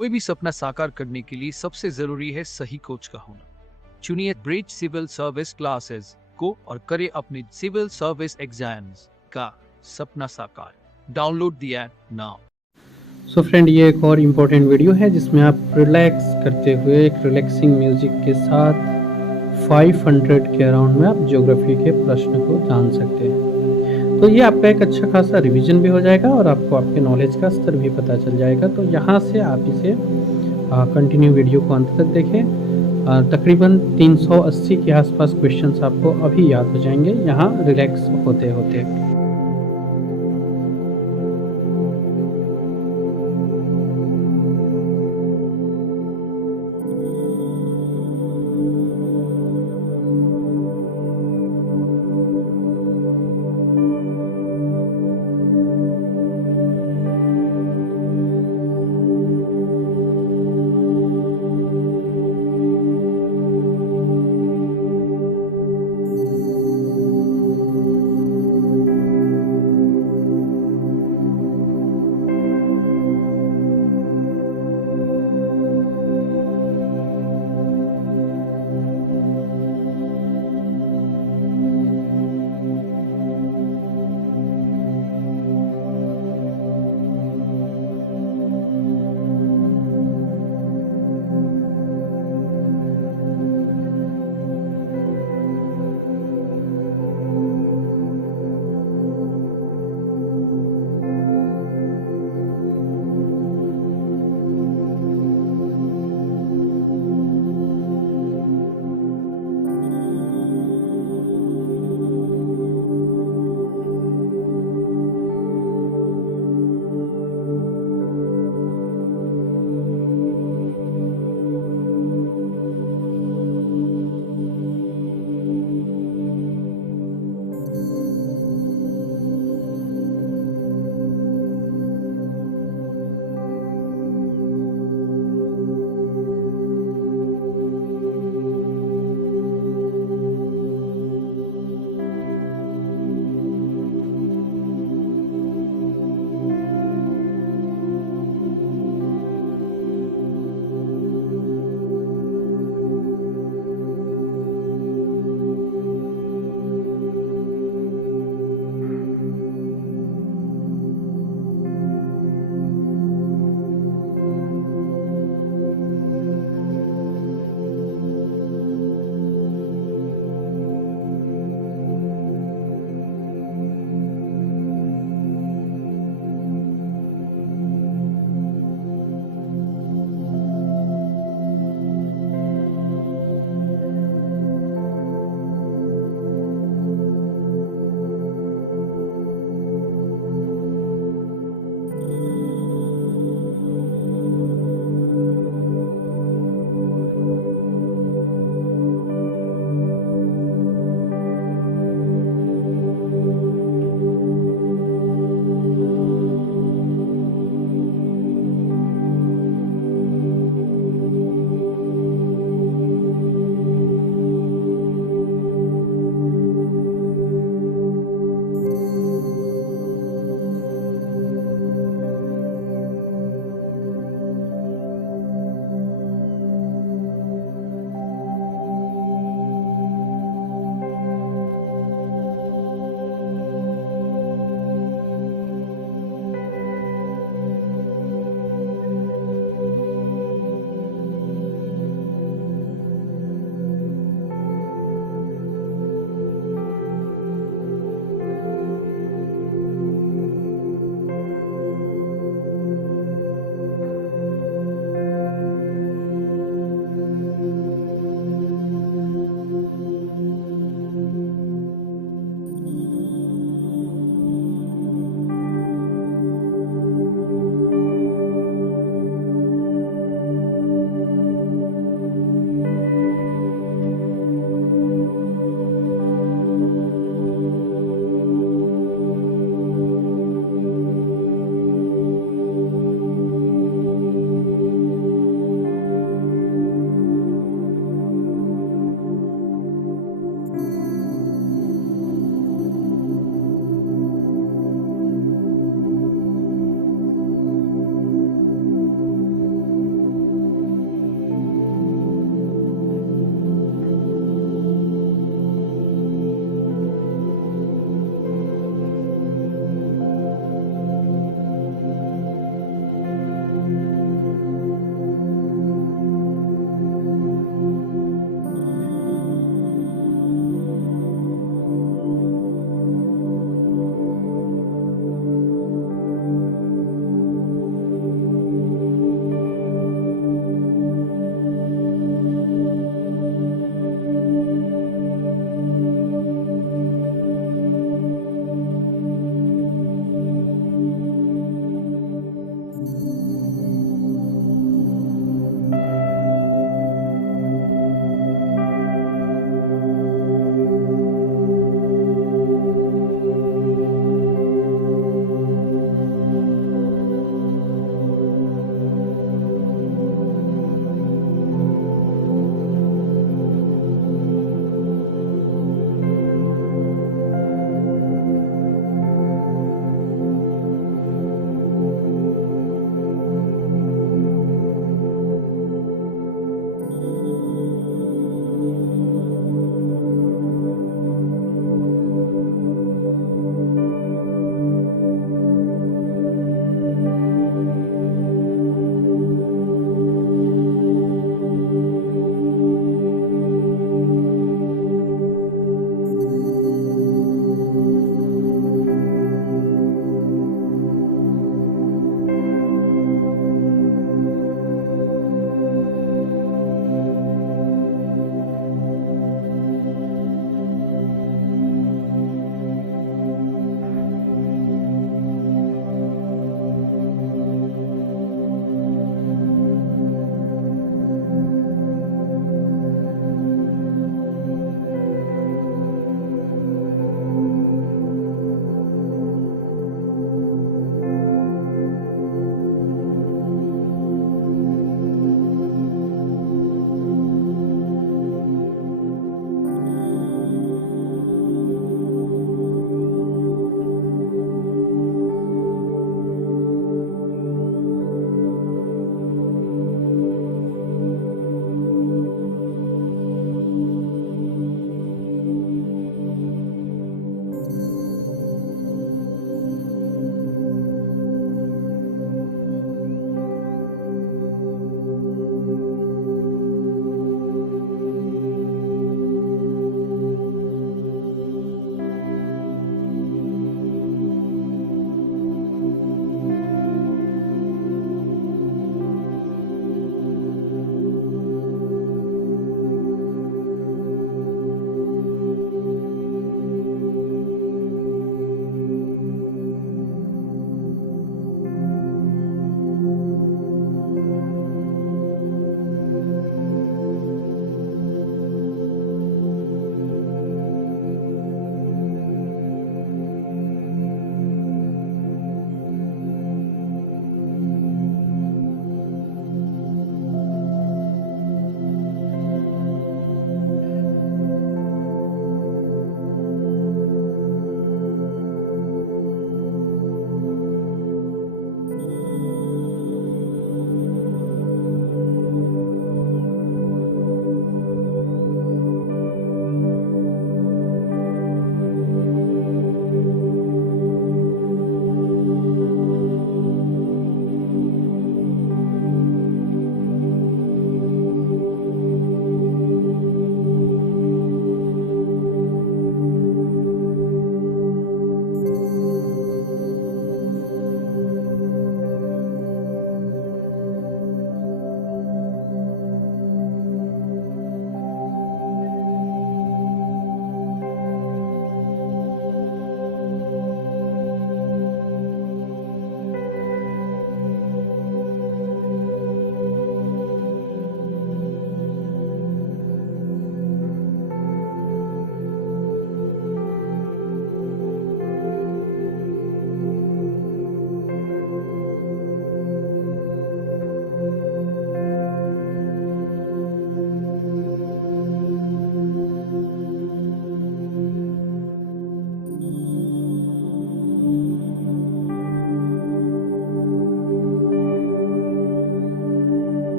कोई भी सपना साकार करने के लिए सबसे जरूरी है सही कोच का होना। चुनिए ब्रिज सिविल सर्विस क्लासेस को और करें अपने सिविल सर्विस एग्जाम्स का सपना साकार। Download the app now. So friend, ये एक और इम्पोर्टेंट वीडियो है जिसमें आप रिलैक्स करते हुए एक रिलैक्सिंग म्यूजिक के साथ 500 के अराउंड में आप ज्योग्राफी के प्रश्न को जान सकते हैं। तो ये आपका एक अच्छा खासा रिवीजन भी हो जाएगा और आपको आपके नॉलेज का स्तर भी पता चल जाएगा। तो यहाँ से आप इसे कंटिन्यू वीडियो को अंत तक देखें। तकरीबन 380 के आसपास क्वेश्चंस आपको अभी याद हो जाएंगे यहाँ रिलैक्स होते होते।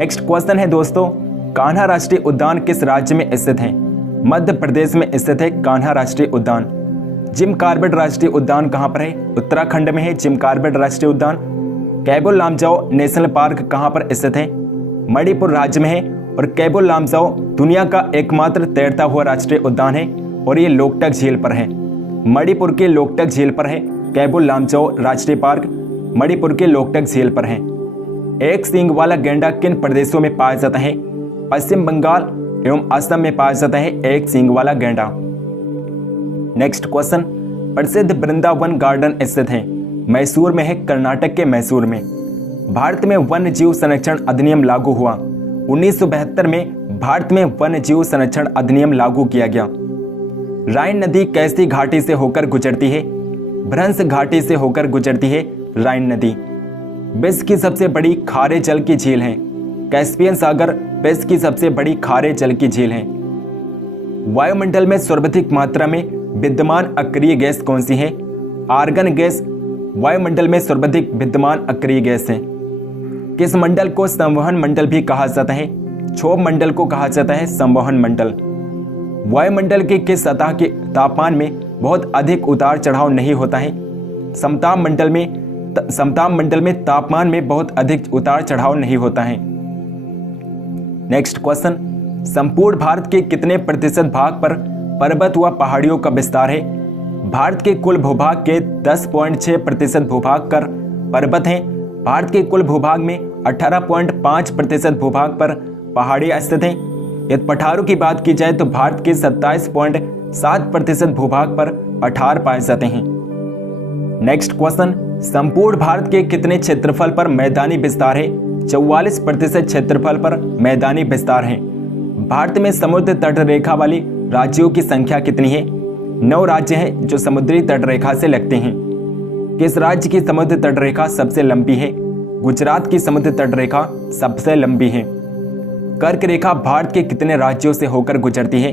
नेक्स्ट क्वेश्चन है दोस्तों, कान्हा राष्ट्रीय उद्यान किस राज्य में स्थित है? मध्य प्रदेश में स्थित है कान्हा राष्ट्रीय उद्यान। जिम कॉर्बेट राष्ट्रीय उद्यान कहाँ पर है? उत्तराखंड में है जिम कॉर्बेट राष्ट्रीय उद्यान। कैबो लामजाओ नेशनल पार्क कहाँ पर स्थित है? मणिपुर राज्य में है। और कैबो लामजाओ दुनिया का एकमात्र तैरता हुआ राष्ट्रीय उद्यान है और ये लोकटक झील पर है। मणिपुर के लोकटक झील पर है कैबो लामजाओ राष्ट्रीय पार्क, मणिपुर के लोकटक झील पर है। एक सींग वाला गैंडा किन प्रदेशों में पाया जाता है? पश्चिम बंगाल एवं असम में पाया जाता है एक सींग वाला गैंडा। नेक्स्ट क्वेश्चन, प्रसिद्ध वृंदावन गार्डन स्थित है? मैसूर में है, कर्नाटक के मैसूर में। भारत में वन्य जीव संरक्षण अधिनियम लागू हुआ। 1972 में भारत में वन्य जीव संरक्षण अधिनियम लागू किया गया। राइन नदी कैसी घाटी से होकर गुजरती है? भ्रंश घाटी से होकर गुजरती है राइन नदी। विश्व की सबसे बड़ी खारे जल की झील है? कैस्पियन सागर विश्व की सबसे बड़ी खारे जल की झील है। वायुमंडल में सर्वाधिक मात्रा में विद्यमान अक्रिय गैस कौन सी है? आर्गन गैस वायुमंडल में सर्वाधिक विद्यमान अक्रिय गैस है। किस मंडल को संवहन मंडल भी कहा जाता है? क्षोभ मंडल को कहा जाता है संवहन मंडल। वायुमंडल के किस सतह के तापमान में बहुत अधिक उतार चढ़ाव नहीं होता है? समताप मंडल में तापमान में बहुत अधिक उतार चढ़ाव नहीं होता है। नेक्स्ट क्वेश्चन, संपूर्ण भारत के कितने प्रतिशत भाग पर पर्वत व पहाड़ियों का विस्तार है? भारत के कुल भूभाग के 10.6% भूभाग पर पर्वत हैं। भारत के कुल भूभाग में 18.5% भूभाग पर पहाड़ियां स्थित हैं। यदि पठारों की बात की जाए तो भारत के 27.7% भूभाग पर पठार पाए जाते हैं। नेक्स्ट क्वेश्चन, संपूर्ण भारत के कितने क्षेत्रफल पर मैदानी विस्तार है? 44% क्षेत्रफल पर मैदानी विस्तार है। भारत में समुद्र तट रेखा वाली राज्यों की संख्या कितनी है? 9 राज्य हैं जो समुद्री तट रेखा से लगते हैं। किस राज्य की समुद्र तट रेखा सबसे लंबी है? गुजरात की समुद्र तट रेखा सबसे लंबी है। कर्क रेखा भारत के कितने राज्यों से होकर गुजरती है?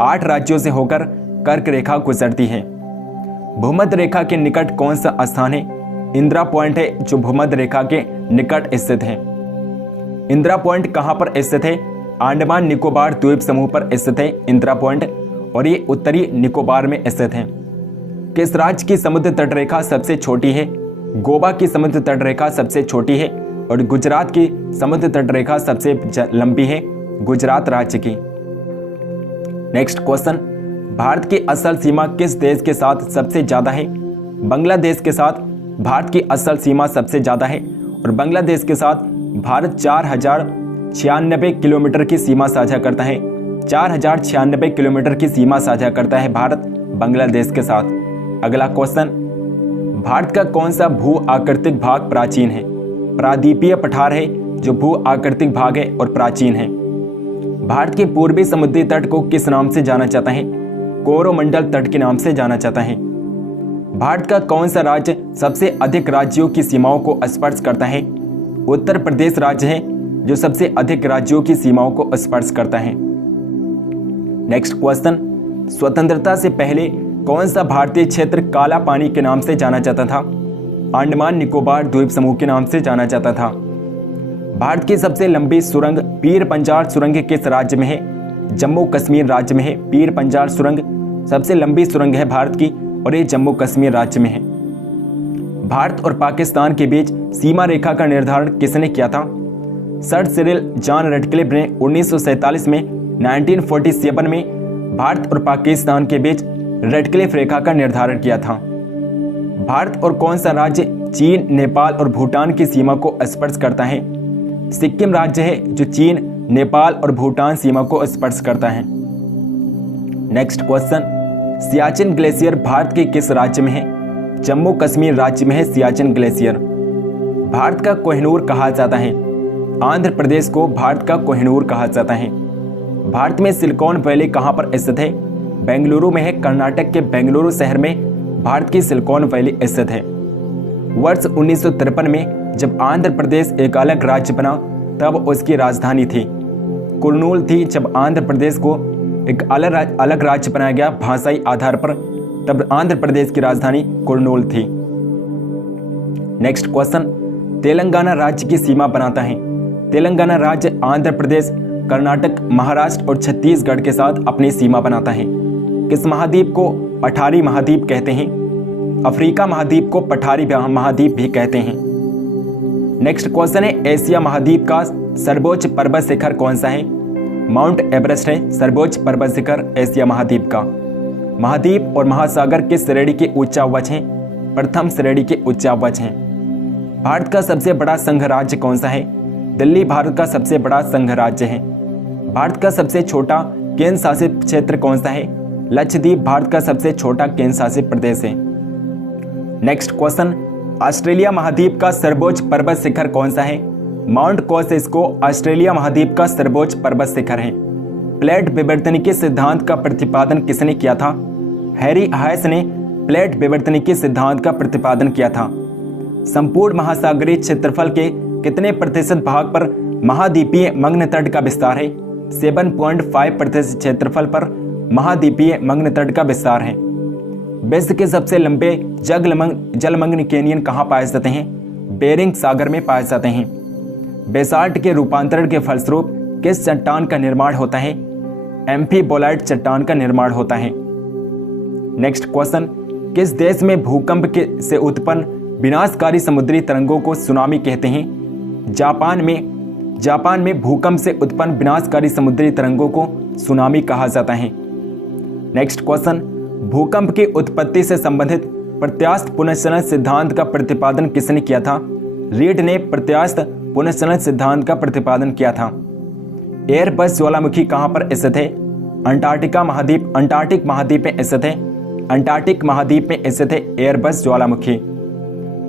8 राज्यों से होकर कर्क रेखा गुजरती है। भूमध्य रेखा के निकट कौन सा स्थान है? इंदिरा पॉइंट है जो भूमध्य रेखा के निकट स्थित है। इंदिरा पॉइंट कहां पर स्थित है? अंडमान निकोबार द्वीप समूह पर स्थित है इंदिरा पॉइंट और ये उत्तरी निकोबार में स्थित है। किस राज्य की समुद्र तट रेखा सबसे छोटी है? गोवा की समुद्र तट रेखा सबसे छोटी है और गुजरात की समुद्र तट रेखा सबसे लंबी है, गुजरात राज्य की। नेक्स्ट क्वेश्चन, भारत की असल सीमा किस देश के साथ सबसे ज्यादा है? बांग्लादेश के साथ भारत की असल सीमा सबसे ज्यादा है और बांग्लादेश के साथ भारत 4096 किलोमीटर की सीमा साझा करता है। 4096 किलोमीटर की सीमा साझा करता है भारत बांग्लादेश के साथ। अगला क्वेश्चन, भारत का कौन सा भू आकृतिक भाग प्राचीन है? प्रादीपीय पठार है जो भू आकृतिक भाग है और प्राचीन है। भारत के पूर्वी समुद्री तट को किस नाम से जाना जाता है? कोरोमंडल तट के नाम से जाना जाता है। भारत का कौन सा राज्य सबसे अधिक राज्यों की सीमाओं को स्पर्श करता है? उत्तर प्रदेश राज्य है जो सबसे अधिक राज्यों की सीमाओं को स्पर्श करता है। नेक्स्ट क्वेश्चन, स्वतंत्रता से पहले कौन सा भारतीय क्षेत्र काला पानी के नाम से जाना जाता था? अंडमान निकोबार द्वीप समूह के नाम से जाना जाता था। भारत की सबसे लंबी सुरंग पीर पंजाल सुरंग किस राज्य में है? जम्मू कश्मीर राज्य में है। पीर पंजाल सुरंग सबसे लंबी सुरंग है भारत की और ये जम्मू कश्मीर राज्य में है। भारत और पाकिस्तान के बीच सीमा रेखा का निर्धारण किसने किया था? सर सिरिल जॉन रैडक्लिफ ने 1947 में 1947 में भारत और पाकिस्तान के बीच रैडक्लिफ रेखा का निर्धारण किया था। भारत और कौन सा राज्य चीन, नेपाल और भूटान की सीमा को स्पर्श करता है? सिक्किम राज्य है जो चीन, नेपाल और भूटान सीमा को स्पर्श करता है। Next question, Siachen glacier Bharat के किस राज्य में है? जम्मू कश्मीर राज्य में है सियाचिन ग्लेशियर। भारत का कोहिनूर कहा जाता है। आंध्र प्रदेश को भारत का कोहिनूर कहा जाता है। भारत में सिलिकॉन वैली कहां पर स्थित है? बेंगलुरु में है। कर्नाटक के बेंगलुरु शहर में भारत की सिलिकॉन वैली स्थित है। वर्ष 1953 में जब आंध्र प्रदेश एक अलग राज्य बना तब उसकी राजधानी थी कुर्नूल थी। जब आंध्र प्रदेश को एक अलग राज्य बनाया गया भाषाई आधार पर तब आंध्र प्रदेश की राजधानी कुर्नूल थी। नेक्स्ट क्वेश्चन, तेलंगाना राज्य की सीमा बनाता है। तेलंगाना राज्य आंध्र प्रदेश, कर्नाटक, महाराष्ट्र और छत्तीसगढ़ के साथ अपनी सीमा बनाता है। किस महाद्वीप को पठारी महाद्वीप कहते हैं? अफ्रीका महाद्वीप को पठारी महाद्वीप भी कहते हैं। नेक्स्ट क्वेश्चन है, एशिया महाद्वीप का सर्वोच्च पर्वत शिखर कौन सा है? माउंट एवरेस्ट है सर्वोच्च पर्वत शिखर एशिया महाद्वीप का। महाद्वीप और महासागर किस श्रेणी के उच्चावच हैं? प्रथम श्रेणी के उच्चावच हैं। भारत का सबसे बड़ा संघ राज्य कौन सा है? दिल्ली भारत का सबसे बड़ा संघ राज्य है। भारत का सबसे छोटा केंद्र शासित क्षेत्र कौन सा है? लक्षद्वीप भारत का सबसे छोटा केंद्र शासित प्रदेश है। नेक्स्ट क्वेश्चन, ऑस्ट्रेलिया महाद्वीप का सर्वोच्च पर्वत शिखर कौन सा है? माउंट कोसिस्को ऑस्ट्रेलिया महाद्वीप का सर्वोच्च पर्वत शिखर है। प्लेट विवर्तनिकी सिद्धांत का प्रतिपादन किसने किया था? हैरी हायस ने प्लेट विवर्तनिकी सिद्धांत का प्रतिपादन किया था। संपूर्ण महासागरीय क्षेत्रफल के कितने प्रतिशत भाग पर महाद्वीपीय मग्न तट का विस्तार है? 7.5% क्षेत्रफल पर महाद्वीपीय मग्न तट का विस्तार है। विश्व के सबसे लंबे जलमग्न कैनियन कहाँ पाए जाते हैं? बेरिंग सागर में पाए जाते हैं। बेसाल्ट के रूपांतरण के फलस्वरूप किस चट्टान का निर्माण होता है? एम्फीबोलाइट चट्टान का निर्माण होता है। नेक्स्ट क्वेश्चन, किस देश में भूकंप से उत्पन्न विनाशकारी समुद्री तरंगों को सुनामी कहते हैं? जापान में भूकंप से उत्पन्न विनाशकारी समुद्री तरंगों को सुनामी कहा जाता है। नेक्स्ट क्वेश्चन, भूकंप की उत्पत्ति से संबंधित प्रत्यास्थ पुनश्चलन सिद्धांत का प्रतिपादन किसने किया था? रीड ने प्रत्यास्थ पुनश्चलन सिद्धांत का प्रतिपादन किया था। एयरबस ज्वालामुखी कहाँ पर स्थित है? अंटार्कटिक महाद्वीप में स्थित है। अंटार्कटिक महाद्वीप में स्थित है एयरबस ज्वालामुखी।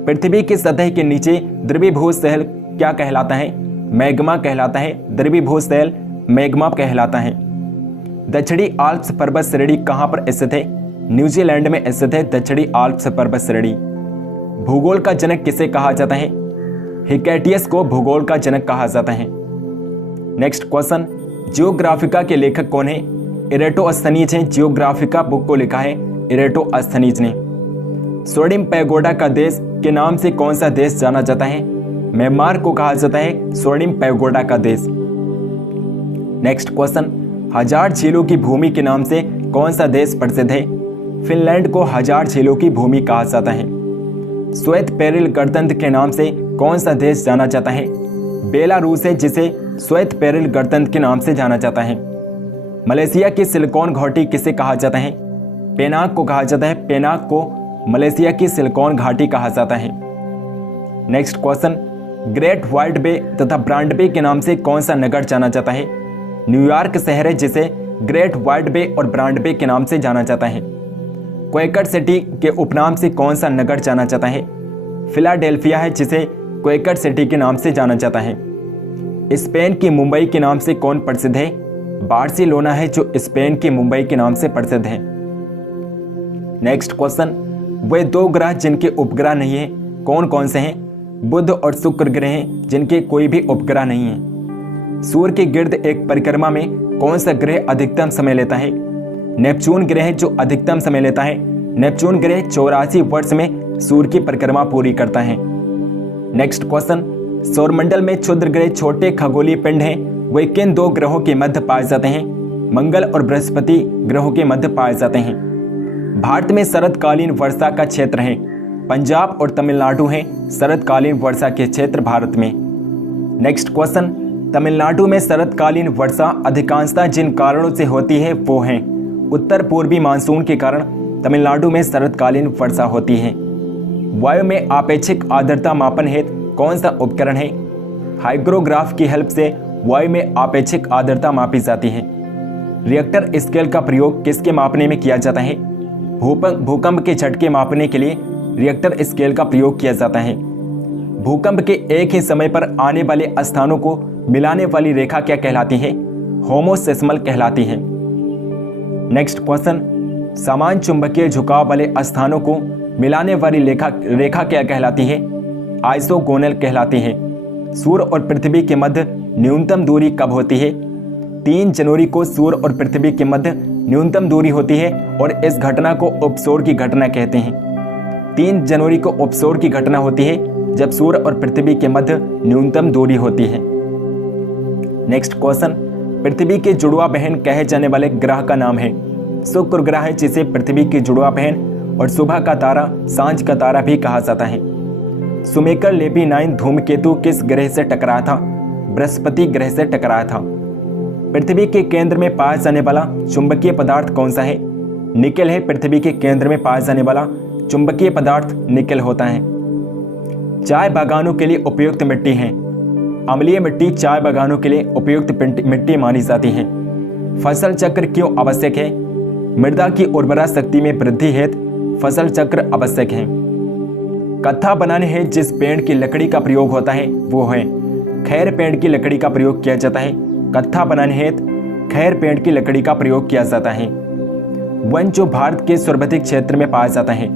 पृथ्वी की सतह के नीचे द्रवीभूत तैल क्या कहलाता है? मैग्मा कहलाता है। द्रवीभूत तैल मैग्मा कहलाता है। दक्षिणी आल्प्स पर्वत श्रेणी कहाँ पर स्थित है? न्यूजीलैंड में स्थित है दक्षिणी आल्प्स पर्वत श्रेणी। भूगोल का जनक किसे कहा जाता है? हिकैटियस को भूगोल का जनक कहा जाता है। नेक्स्ट क्वेश्चन, जियोग्राफिका के लेखक कौन है? इरेटोस्थनीज हैं। जियोग्राफिका बुक को लिखा है इरेटोस्थनीज ने। स्वर्णिम पैगोडा का देश के नाम से कौन सा देश जाना जाता है? म्यांमार को कहा जाता है स्वर्णिम पैगोडा का देश। नेक्स्ट क्वेश्चन, हजार झीलों की भूमि के नाम से कौन सा देश प्रसिद्ध है? फिनलैंड को हजार झीलों की भूमि कहा जाता है। श्वेत पेरिल गणतंत्र के नाम से कौन सा देश जाना जाता है? बेलारूस है जिसे श्वेत पेरिल गणतंत्र के नाम से जाना जाता है। मलेशिया की सिलिकॉन घाटी किसे कहा जाता है? पेनांग को कहा जाता है। पेनांग को मलेशिया की सिलिकॉन घाटी कहा जाता है। नेक्स्ट क्वेश्चन, ग्रेट व्हाइट बे तथा ब्रॉडवे के नाम से कौन सा नगर जाना जाता है? न्यूयॉर्क शहर है जिसे ग्रेट व्हाइट बे और ब्रॉडवे के नाम से जाना जाता है। क्वेकर सिटी के उपनाम से कौन सा नगर जाना जाता है? फिलाडेल्फिया है जिसे क्वेकर सिटी के नाम से जाना जाता है। स्पेन की मुंबई के नाम से कौन प्रसिद्ध है? बार्सिलोना है जो स्पेन की मुंबई के नाम से प्रसिद्ध है। नेक्स्ट क्वेश्चन, वे दो ग्रह जिनके उपग्रह नहीं है कौन कौन से हैं? बुध और शुक्र ग्रह हैं जिनके कोई भी उपग्रह नहीं है। सूर्य के गिर्द एक परिक्रमा में कौन सा ग्रह अधिकतम समय लेता है? नेपच्यून ग्रह जो अधिकतम समय लेता है। नेपच्यून ग्रह 84 वर्ष में सूर्य की परिक्रमा पूरी करता है। नेक्स्ट क्वेश्चन, सौरमंडल में क्षुद्र ग्रह छोटे खगोलीय पिंड हैं, वे किन दो ग्रहों के मध्य पाए जाते हैं? मंगल और बृहस्पति ग्रहों के मध्य पाए जाते हैं। भारत में शरतकालीन वर्षा का क्षेत्र है। पंजाब और तमिलनाडु हैं शरतकालीन वर्षा के क्षेत्र भारत में। नेक्स्ट क्वेश्चन, तमिलनाडु में शरतकालीन वर्षा अधिकांशतः जिन कारणों से होती है वो हैं उत्तर पूर्वी मानसून के कारण तमिलनाडु में शरतकालीन वर्षा होती है। वायु में आपेक्षिक आर्द्रता मापन हेतु कौन सा उपकरण है? हाइग्रोग्राफ की हेल्प से वायु में आपेक्षिक आर्द्रता मापी जाती है। रिएक्टर स्केल का प्रयोग किसके मापने में किया जाता है? भूकंप के झटके मापने के लिए रिएक्टर स्केल का प्रयोग किया जाता है। भूकंप के एक ही समय पर आने वाले स्थानों को मिलाने वाली रेखा क्या कहलाती है? होमोसेस्मल कहलाती है। नेक्स्ट क्वेश्चन, समान चुंबकीय झुकाव वाले स्थानों को मिलाने वाली रेखा क्या कहलाती है? आइसोगोनल कहलाती है। सूर्य और पृथ्वी के मध्य न्यूनतम दूरी कब होती है? 3 जनवरी को सूर्य और पृथ्वी के मध्य न्यूनतम दूरी होती है और इस घटना को उपसौर की घटना कहते हैं। 3 जनवरी को उपसौर की घटना होती है जब सूर्य और पृथ्वी के मध्य न्यूनतम दूरी होती है। नेक्स्ट क्वेश्चन, पृथ्वी की जुड़वा बहन कहे जाने वाले ग्रह का नाम है। शुक्र ग्रह है जिसे पृथ्वी की जुड़वा बहन और सुबह का तारा, सांझ का तारा भी कहा जाता है। सुमेकर लेबी 9 धूमकेतु किस ग्रह से टकराया था? बृहस्पति ग्रह से टकराया था। पृथ्वी के केंद्र में पाया जाने वाला चुंबकीय पदार्थ कौन सा है? निकेल है। पृथ्वी के केंद्र में पाया जाने वाला चुंबकीय पदार्थ निकेल होता है। चाय बागानों के लिए उपयुक्त मिट्टी है। अम्लीय मिट्टी चाय बागानों के लिए उपयुक्त मिट्टी मानी जाती है। फसल चक्र क्यों आवश्यक है? मृदा की उर्वरा शक्ति में वृद्धि हेतु फसल चक्र आवश्यक है। कत्था बनाने हेतु जिस पेड़ की लकड़ी का प्रयोग होता है वो है खैर पेड़ की लकड़ी का प्रयोग किया जाता है। कत्था बनाने हेतु खैर पेड़ की लकड़ी का प्रयोग किया जाता है। वन जो भारत के सर्वाधिक क्षेत्र में पाया जाता है,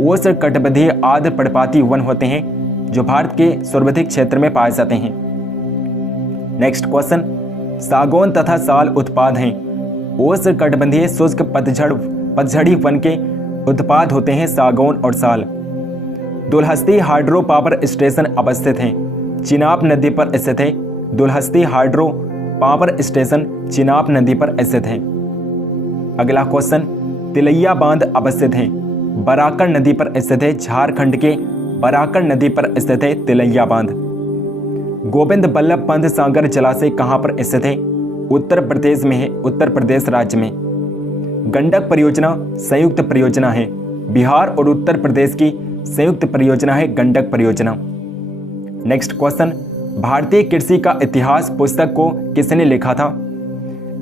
उष्णकटिबंधीय आर्द्र पर्णपाती वन होते हैं जो भारत के सर्वाधिक क्षेत्र में पाए जाते हैं। नेक्स्ट क्वेश्चन, सागौन तथा साल उत्पाद हैं। उष्णकटिबंधीय शुष्क पतझड़ी वन के उत्पाद होते हैं सागौन और साल। दुलहस्ती हाइड्रो पावर स्टेशन अवस्थित हैं, चिनाब नदी पर स्थित है। Dulhasti hydro power station Chenab नदी पर स्थित है। अगला क्वेश्चन, तिलैया बांध अवस्थित है, बराकर नदी पर स्थित है। झारखंड के बराकर नदी पर स्थित है तिलैया बांध। गोविंद बल्लभ पंत सागर जलाशय कहाँ पर स्थित है? उत्तर प्रदेश में है, उत्तर प्रदेश राज्य में। गंडक परियोजना संयुक्त परियोजना है। बिहार और उत्तर प्रदेश की संयुक्त परियोजना है गंडक परियोजना। नेक्स्ट क्वेश्चन, भारतीय कृषि का इतिहास पुस्तक को किसने लिखा था?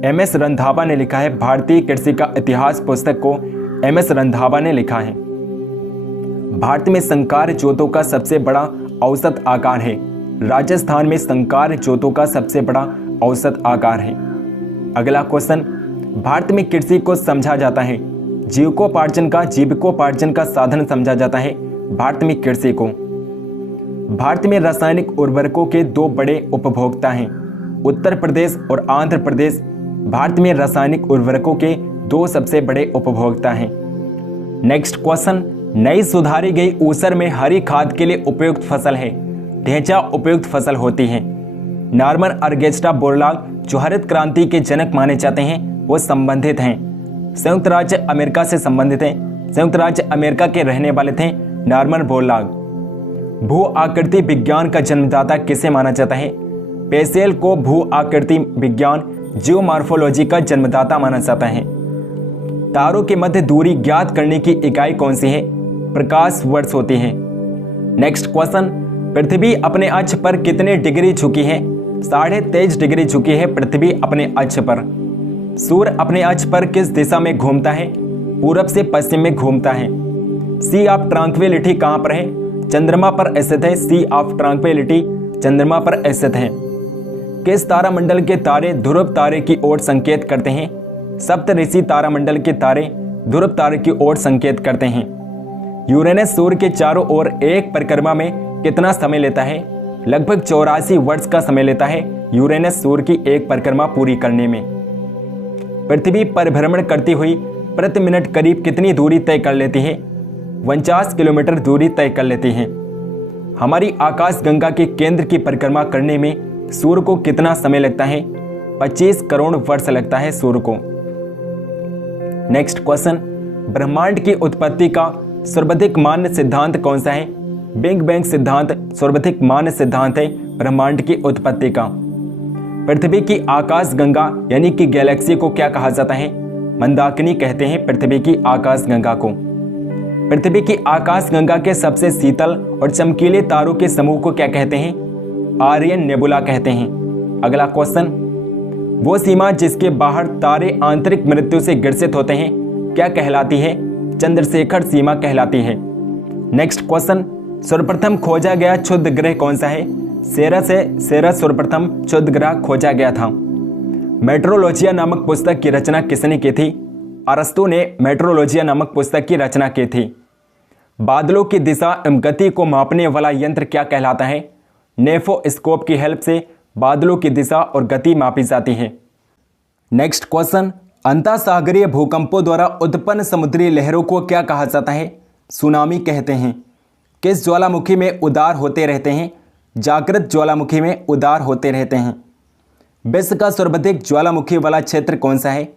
MS रंधावा ने लिखा है। भारतीय कृषि का इतिहास पुस्तक को MS रंधावा ने लिखा है। भारत में संकर जोतों का सबसे बड़ा औसत आकार है। राजस्थान में संकर जोतों का सबसे बड़ा औसत आकार है। अगला क्वेश्चन, भारत में कृषि को समझा जाता है जीविकोपार्जन का साधन समझा जाता है भारत में कृषि को। भारत में रासायनिक उर्वरकों के 2 बड़े उपभोक्ता हैं, उत्तर प्रदेश और आंध्र प्रदेश। भारत में रासायनिक उर्वरकों के 2 सबसे बड़े उपभोक्ता हैं। नेक्स्ट क्वेश्चन, नई सुधारी गई ऊसर में हरी खाद के लिए उपयुक्त फसल है। ढेंचा उपयुक्त फसल होती है। नॉर्मन अर्गेस्टा बोरलाग जो हरित क्रांति के जनक माने जाते हैं वो संबंधित हैं, संयुक्त राज्य अमेरिका से संबंधित हैं। संयुक्त राज्य अमेरिका के रहने वाले थे नॉर्मन बोरलाग। भू आकृति विज्ञान का जन्मदाता किसे माना जाता है? पेसेल को भू आकृति विज्ञान जियोमॉर्फोलॉजी का जन्मदाता माना जाता है। तारों के मध्य दूरी ज्ञात करने की इकाई कौन सी है? प्रकाश वर्ष होती है। नेक्स्ट क्वेश्चन, पृथ्वी अपने अक्ष पर कितने डिग्री झुकी है? 23.5 डिग्री झुकी है पृथ्वी अपने अक्ष पर। सूर्य अपने अक्ष पर किस दिशा में घूमता है? पूरब से पश्चिम में घूमता है। सी ऑफ ट्रांक्विलिटी कहाँ पर है? चंद्रमा पर स्थित है। सी ऑफ ट्रांक्विलिटी चंद्रमा पर स्थित है। किस तारामंडल के तारे ध्रुव तारे की ओर संकेत करते हैं? सप्तऋषि तारामंडल के तारे ध्रुव तारे की ओर संकेत करते हैं। यूरेनस सूर्य के चारों ओर एक परिक्रमा में कितना समय लेता है? लगभग 84 वर्ष का समय लेता है यूरेनस सूर्य की एक परिक्रमा पूरी करने में। पृथ्वी पर भ्रमण करती हुई प्रति मिनट करीब कितनी दूरी तय कर लेती है? 49 किलोमीटर दूरी तय कर लेती है। हमारी आकाश गंगा के केंद्र की परिक्रमा करने में सूर्य को कितना समय लगता है? 25 करोड़ वर्ष लगता है सूर्य को। नेक्स्ट क्वेश्चन, ब्रह्मांड की उत्पत्ति का सर्वाधिक मान्य सिद्धांत कौन सा है? बिग बैंग सिद्धांत सर्वाधिक मान्य सिद्धांत है ब्रह्मांड की उत्पत्ति का। पृथ्वी की आकाश गंगा यानी कि गैलेक्सी को क्या कहा जाता है? मंदाकिनी कहते हैं पृथ्वी की आकाश गंगा को। पृथ्वी की आकाश गंगा के सबसे शीतल और चमकीले तारों के समूह को क्या कहते हैं? आर्यन नेबुला कहते हैं। अगला क्वेश्चन, वो सीमा जिसके बाहर तारे आंतरिक मृत्यु से ग्रसित होते हैं क्या कहलाती है? चंद्रशेखर सीमा कहलाती है। नेक्स्ट क्वेश्चन, सर्वप्रथम खोजा गया क्षुद्र ग्रह कौन सा है? सेरस है। सेरस सर्वप्रथम क्षुद्र ग्रह खोजा गया था। मेट्रोलॉजिया नामक पुस्तक की रचना किसने की थी? अरस्तु ने मेट्रोलॉजिया नामक पुस्तक की रचना की थी। बादलों की दिशा एवं गति को मापने वाला यंत्र क्या कहलाता है? नेफोस्कोप की हेल्प से बादलों की दिशा और गति मापी जाती है। नेक्स्ट क्वेश्चन, अंतःसागरीय भूकंपों द्वारा उत्पन्न समुद्री लहरों को क्या कहा जाता है? सुनामी कहते हैं। किस ज्वालामुखी में उदार होते रहते हैं? जागृत ज्वालामुखी में उदार होते रहते हैं। विश्व का सर्वाधिक ज्वालामुखी वाला क्षेत्र कौन सा है?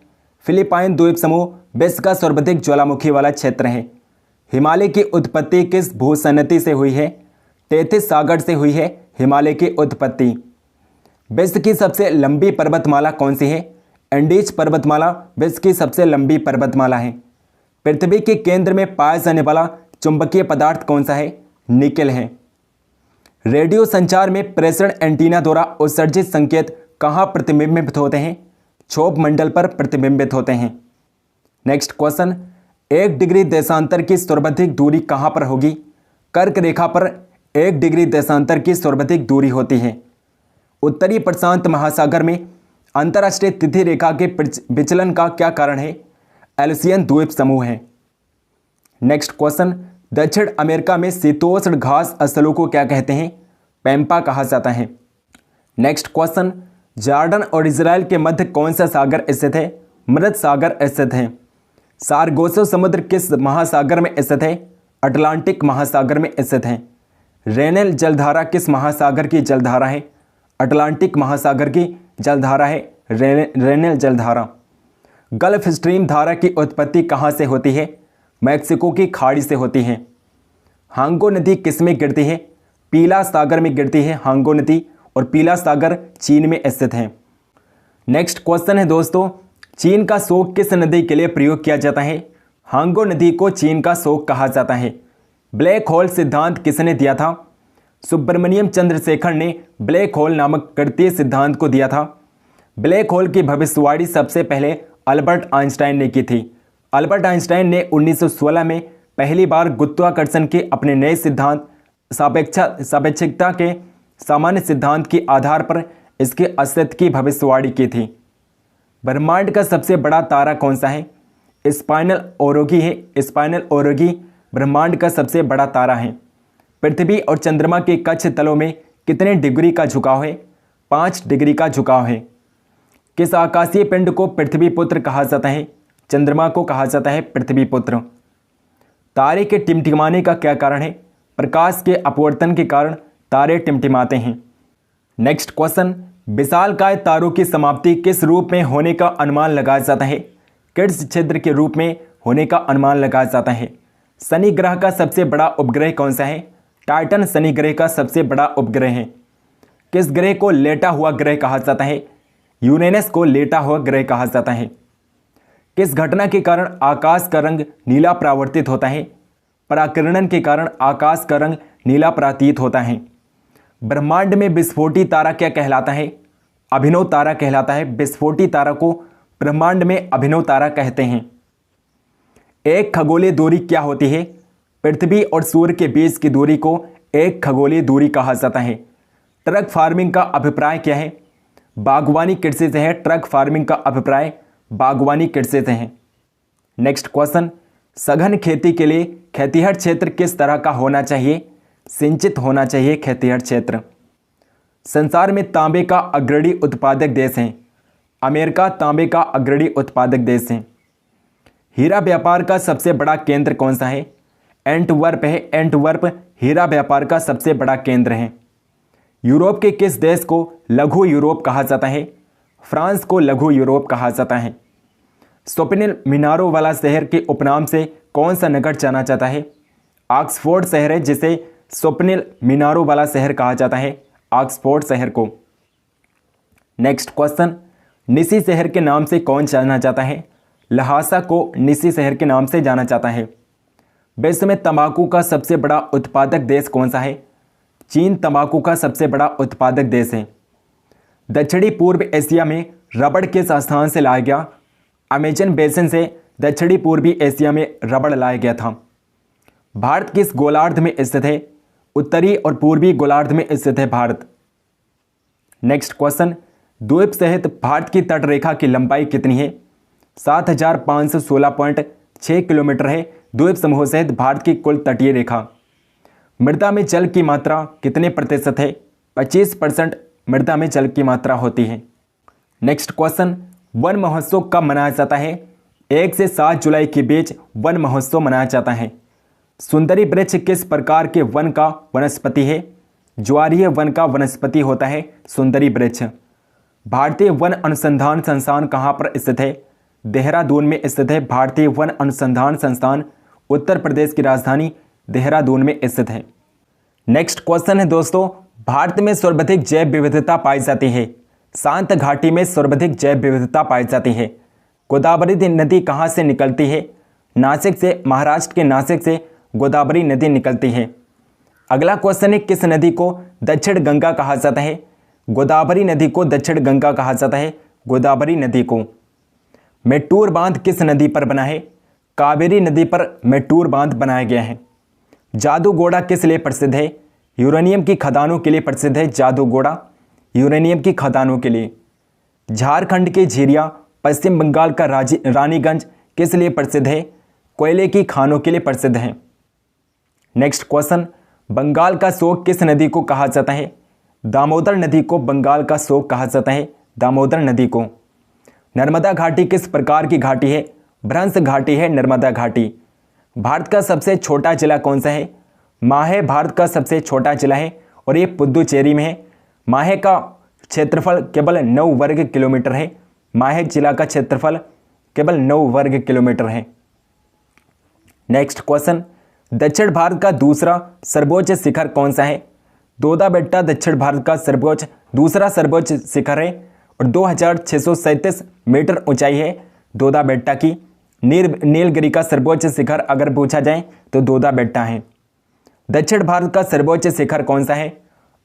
फिलिपाइन द्वीप समूह विश्व का सर्वाधिक ज्वालामुखी वाला क्षेत्र है। हिमालय की उत्पत्ति किस भूसन्नति से हुई है? टेथिस सागर से हुई है हिमालय की उत्पत्ति। विश्व की सबसे लंबी पर्वतमाला कौन सी है? एंडीज पर्वतमाला विश्व की सबसे लंबी पर्वतमाला है। पृथ्वी के केंद्र में पाया जाने वाला चुंबकीय पदार्थ कौन सा है? निकेल है। रेडियो संचार में प्रेषण एंटीना द्वारा उत्सर्जित संकेत कहाँ प्रतिबिंबित होते हैं? क्षोभ मंडल पर प्रतिबिंबित होते हैं। नेक्स्ट क्वेश्चन, 1 डिग्री देशांतर की सर्वाधिक दूरी कहाँ पर होगी? कर्क रेखा पर 1 डिग्री देशांतर की सर्वाधिक दूरी होती है। उत्तरी प्रशांत महासागर में अंतर्राष्ट्रीय तिथि रेखा के विचलन का क्या कारण है? एल्सियन द्वीप समूह है। नेक्स्ट क्वेश्चन, दक्षिण अमेरिका में शीतोष्ण घास स्थलों को क्या कहते हैं? पैम्पा कहा जाता है। नेक्स्ट क्वेश्चन, जॉर्डन और इजराइल के मध्य कौन सा सागर स्थित है? मृत सागर स्थित है। सारगोसो समुद्र किस महासागर में स्थित है? अटलांटिक महासागर में स्थित है। रेनेल जलधारा किस महासागर की जलधारा है? अटलांटिक महासागर की जलधारा है रेनेल जलधारा। गल्फ स्ट्रीम धारा की उत्पत्ति कहाँ से होती है? मैक्सिको की खाड़ी से होती है। हांगो नदी किस में गिरती है? पीला सागर में गिरती है हांगो नदी, और पीला सागर चीन में स्थित है। नेक्स्ट क्वेश्चन है दोस्तों, चीन का शोक किस नदी के लिए प्रयोग किया जाता है? हांगो नदी को चीन का शोक कहा जाता है। ब्लैक होल सिद्धांत किसने दिया था? सुब्रमण्यम चंद्रशेखर ने ब्लैक होल नामक गणितीय सिद्धांत को दिया था। ब्लैक होल की भविष्यवाणी सबसे पहले अल्बर्ट आइंस्टाइन ने की थी। अल्बर्ट आइंस्टाइन ने 1916 में पहली बार गुरुत्वाकर्षण के अपने नए सिद्धांत सापेक्षिकता के सामान्य सिद्धांत के आधार पर इसके अस्तित्व की भविष्यवाणी की थी। ब्रह्मांड का सबसे बड़ा तारा कौन सा है? स्पाइनल ओरोगी है। स्पाइनल ओरोगी ब्रह्मांड का सबसे बड़ा तारा है। पृथ्वी और चंद्रमा के कक्ष तलों में कितने डिग्री का झुकाव है? 5 डिग्री का झुकाव है। किस आकाशीय पिंड को पृथ्वी पुत्र कहा जाता है? चंद्रमा को कहा जाता है पृथ्वी पुत्र। तारे के टिमटिमाने का क्या कारण है? प्रकाश के अपवर्तन के कारण तारे टिमटिमाते हैं। नेक्स्ट क्वेश्चन, विशालकाय तारों की समाप्ति किस रूप में होने का अनुमान लगाया जाता है? किड्स छिद्र के रूप में होने का अनुमान लगाया जाता है। शनि ग्रह का सबसे बड़ा उपग्रह कौन सा है? टाइटन शनि ग्रह का सबसे बड़ा उपग्रह है। किस ग्रह को लेटा हुआ ग्रह कहा जाता है? यूरेनस को लेटा हुआ ग्रह कहा जाता है। किस घटना के कारण आकाश का रंग नीला परावर्तित होता है? पराकिरणन के कारण आकाश का रंग नीला प्रतीत होता है। ब्रह्मांड में विस्फोटी तारा क्या कहलाता है? अभिनव तारा कहलाता है। विस्फोटी तारा को ब्रह्मांड में अभिनव तारा कहते हैं। एक खगोलीय दूरी क्या होती है? पृथ्वी और सूर्य के बीच की दूरी को एक खगोलीय दूरी कहा जाता है। ट्रक फार्मिंग का अभिप्राय क्या है? बागवानी कृषि से है। ट्रक फार्मिंग का अभिप्राय बागवानी कृषि से है। नेक्स्ट क्वेश्चन, सघन खेती के लिए खेतिहर क्षेत्र किस तरह का होना चाहिए? सिंचित होना चाहिए खेतिहर क्षेत्र। संसार में तांबे का अग्रणी उत्पादक देश है। अमेरिका तांबे का अग्रणी उत्पादक देश है। हीरा व्यापार का सबसे बड़ा केंद्र कौन सा है? एंटवर्प है। एंटवर्प हीरा व्यापार का सबसे बड़ा केंद्र है। यूरोप के किस देश को लघु यूरोप कहा जाता है? फ्रांस को लघु यूरोप कहा जाता है। स्वप्निल मीनारों वाला शहर के उपनाम से कौन सा नगर जाना जाता है? ऑक्सफोर्ड शहर है, जिसे स्वप्निल मीनारों वाला शहर कहा जाता है, ऑक्सफोर्ड शहर को। नेक्स्ट क्वेश्चन, निसी शहर के नाम से कौन जाना जाता है? लहासा को निसी शहर के नाम से जाना जाता है। विश्व में तंबाकू का सबसे बड़ा उत्पादक देश कौन सा है? चीन तंबाकू का सबसे बड़ा उत्पादक देश है। दक्षिणी पूर्व एशिया में रबड़ किस स्थान से लाया गया? अमेजन बेसिन से दक्षिणी पूर्वी एशिया में रबड़ लाया गया था। भारत किस गोलार्ध में स्थित है? उत्तरी और पूर्वी गोलार्ध में स्थित है भारत। नेक्स्ट क्वेश्चन, द्वीप सहित भारत की तट रेखा की लंबाई कितनी है? 7516.6 किलोमीटर है द्वीप समूह सहित भारत की कुल तटीय रेखा। मृदा में जल की मात्रा कितने प्रतिशत है? 25% मृदा में जल की मात्रा होती है। नेक्स्ट क्वेश्चन, वन महोत्सव कब मनाया जाता है? 1 से 7 जुलाई के बीच वन महोत्सव मनाया जाता है। सुंदरी वृक्ष किस प्रकार के वन का वनस्पति है? ज्वारीय वन का वनस्पति होता है सुंदरी वृक्ष। भारतीय वन अनुसंधान संस्थान कहाँ पर स्थित है? देहरादून में स्थित है। भारतीय वन अनुसंधान संस्थान उत्तर प्रदेश की राजधानी देहरादून में स्थित है। नेक्स्ट क्वेश्चन है दोस्तों, भारत में सर्वाधिक जैव विविधता पाई जाती है? शांत घाटी में सर्वाधिक जैव विविधता पाई जाती है। गोदावरी नदी कहाँ से निकलती है? नासिक से। महाराष्ट्र के नासिक से गोदावरी नदी निकलती है। अगला क्वेश्चन है, किस नदी को दक्षिण गंगा कहा जाता है? गोदावरी नदी को दक्षिण गंगा कहा जाता है। गोदावरी नदी को। मेट्टूर बांध किस नदी पर बना है? कावेरी नदी पर मेट्टूर बांध बनाया गया है। जादूगोड़ा किस लिए प्रसिद्ध है? यूरेनियम की खदानों के लिए प्रसिद्ध है। जादूगोड़ा यूरेनियम की खदानों के लिए। झारखंड के झिरिया पश्चिम बंगाल का रानीगंज किस लिए प्रसिद्ध है? कोयले की खानों के लिए प्रसिद्ध है। नेक्स्ट क्वेश्चन, बंगाल का शोक किस नदी को कहा जाता है? दामोदर नदी को बंगाल का शोक कहा जाता है। दामोदर नदी को। नर्मदा घाटी किस प्रकार की घाटी है? भ्रंश घाटी है नर्मदा घाटी। भारत का सबसे छोटा जिला कौन सा है? माहे भारत का सबसे छोटा जिला है और ये पुदुचेरी में है। माहे का क्षेत्रफल केवल 9 वर्ग किलोमीटर है। माहे जिला का क्षेत्रफल केवल 9 वर्ग किलोमीटर है। नेक्स्ट क्वेश्चन, दक्षिण भारत का दूसरा सर्वोच्च शिखर कौन सा है? दोदा बेट्टा दक्षिण भारत का दूसरा सर्वोच्च शिखर है और 2637 मीटर ऊंचाई है दोदा बेट्टा की। नीलगिरी का सर्वोच्च शिखर अगर पूछा जाए तो दोदा बेट्टा है। दक्षिण भारत का सर्वोच्च शिखर कौन सा है?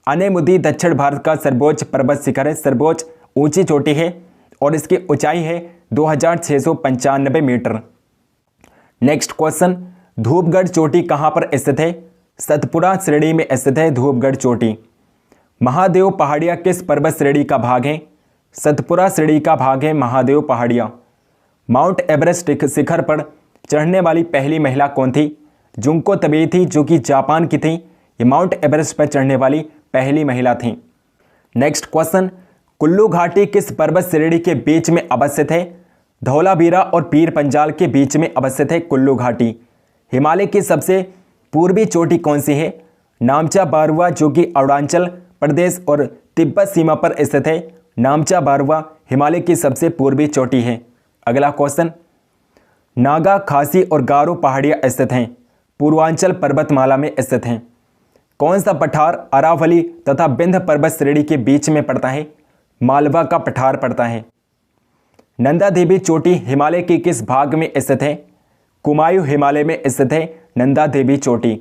अनेमुदी दक्षिण भारत का सर्वोच्च पर्वत शिखर है। सर्वोच्च ऊंची चोटी है और इसकी ऊंचाई है 2695 मीटर। नेक्स्ट क्वेश्चन, धूपगढ़ चोटी कहां पर स्थित है? सतपुड़ा श्रेणी में स्थित है धूपगढ़ चोटी। महादेव पहाड़ियां किस पर्वत श्रेणी का भाग है? सतपुड़ा श्रेणी का भाग है महादेव पहाड़ियां। माउंट एवरेस्ट शिखर पर चढ़ने वाली पहली महिला कौन थी? जुंको तबेई थी, जो कि जापान की थी। ये माउंट एवरेस्ट पर चढ़ने वाली पहली महिला थी। नेक्स्ट क्वेश्चन, कुल्लू घाटी किस पर्वत श्रेणी के बीच में अवस्थित है? धौलावीरा और पीर पंजाल के बीच में अवस्थित है कुल्लू घाटी। हिमालय की सबसे पूर्वी चोटी कौन सी है? नामचा बारुआ, जो कि अरुणाचल प्रदेश और तिब्बत सीमा पर स्थित है। नामचा बारुआ हिमालय की सबसे पूर्वी चोटी है। अगला क्वेश्चन, नागा, खासी और गारो पहाड़ियां स्थित हैं पूर्वांचल पर्वतमाला में स्थित हैं। कौन सा पठार अरावली तथा विंध्य पर्वत श्रेणी के बीच में पड़ता है? मालवा का पठार पड़ता है। नंदा देवी चोटी हिमालय के किस भाग में स्थित है? कुमायूं हिमालय में स्थित है नंदा देवी चोटी।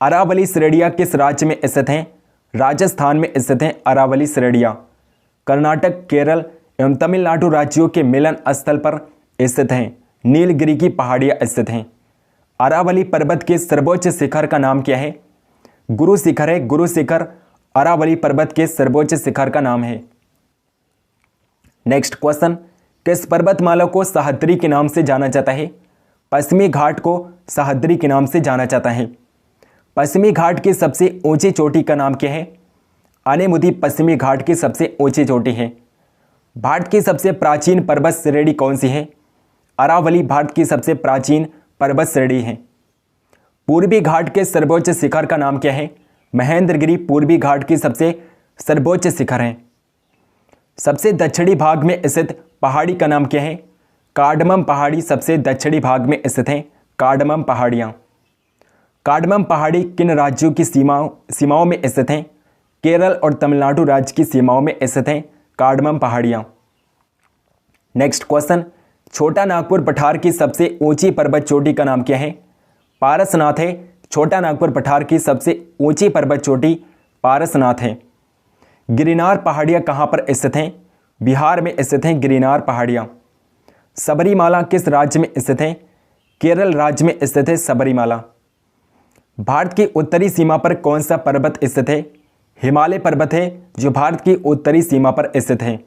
अरावली श्रेणियां किस राज्य में स्थित हैं? राजस्थान में स्थित हैं अरावली श्रेणियां। कर्नाटक, केरल एवं तमिलनाडु राज्यों के मिलन स्थल पर स्थित हैं। नीलगिरी की पहाड़ियां स्थित हैं। अरावली पर्वत के सर्वोच्च शिखर का नाम क्या है? गुरु शिखर है। गुरु शिखर अरावली पर्वत के सर्वोच्च शिखर का नाम है। नेक्स्ट क्वेश्चन, किस पर्वतमाला को सह्याद्री के नाम से जाना जाता है? पश्चिमी घाट को सह्याद्री के नाम से जाना जाता है। पश्चिमी घाट की सबसे ऊंची चोटी का नाम क्या है? अनेमुदी पश्चिमी घाट की सबसे ऊंची चोटी है। भारत की सबसे प्राचीन पर्वत श्रेणी कौन सी है? अरावली भारत की सबसे प्राचीन पर्वत श्रेणी है। पूर्वी घाट के सर्वोच्च शिखर का नाम क्या है? महेंद्रगिरी पूर्वी घाट की सबसे सर्वोच्च शिखर है। सबसे दक्षिणी भाग में स्थित पहाड़ी का नाम क्या है? कार्डमम पहाड़ी सबसे दक्षिणी भाग में स्थित है। कार्डमम पहाड़ियाँ। कार्डमम पहाड़ी किन राज्यों की सीमाओं में स्थित हैं? केरल और तमिलनाडु राज्य की सीमाओं में स्थित हैं कार्डमम पहाड़ियाँ। नेक्स्ट क्वेश्चन, छोटा नागपुर पठार की सबसे ऊंची पर्वत चोटी का नाम क्या है? पारसनाथ है। छोटा नागपुर पठार की सबसे ऊंची पर्वत चोटी पारसनाथ है। गिरनार पहाड़ियाँ कहाँ पर स्थित हैं? बिहार में स्थित हैं गिरनार पहाड़ियाँ। सबरीमाला किस राज्य में स्थित है? केरल राज्य में स्थित है सबरीमाला। भारत की उत्तरी सीमा पर कौन सा पर्वत स्थित है? हिमालय पर्वत है, जो भारत की उत्तरी सीमा पर स्थित है।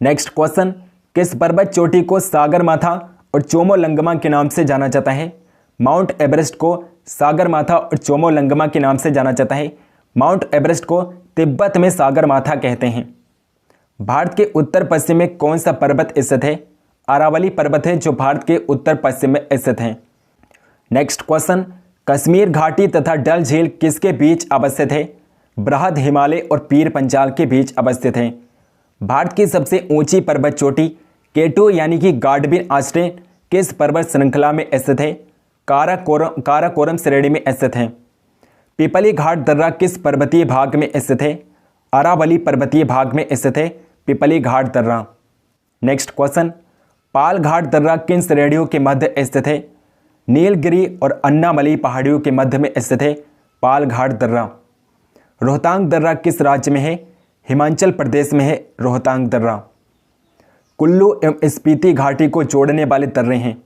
नेक्स्ट क्वेश्चन, किस पर्वत चोटी को सागरमाथा और चोमोलंगमा के नाम से जाना जाता है? माउंट एवरेस्ट को सागरमाथा और चोमोलंगमा के नाम से जाना जाता है। माउंट एवरेस्ट को तिब्बत में सागरमाथा कहते हैं। भारत के उत्तर पश्चिम में कौन सा पर्वत स्थित है? अरावली पर्वत है, जो भारत के उत्तर पश्चिम में स्थित है। नेक्स्ट क्वेश्चन, कश्मीर घाटी तथा डल झील किसके बीच अवस्थित है? बृहद हिमालय और पीर पंजाल के बीच अवस्थित है। भारत की सबसे ऊंची पर्वत चोटी केटू यानी कि गार्डबिन आस्टेन किस पर्वत श्रृंखला में स्थित है? काराकोरम श्रेणी में स्थित है। पिपली घाट दर्रा किस पर्वतीय भाग में स्थित है? अरावली पर्वतीय भाग में स्थित है पिपली घाट दर्रा। नेक्स्ट क्वेश्चन, पाल घाट दर्रा किन श्रेणियों के मध्य स्थित है? नीलगिरी और अन्नामलई पहाड़ियों के मध्य में स्थित है पाल घाट दर्रा। रोहतांग दर्रा किस राज्य में है? हिमाचल प्रदेश में है रोहतांग दर्रा। कुल्लू एवं स्पीति घाटी को जोड़ने वाले दर्रे हैं।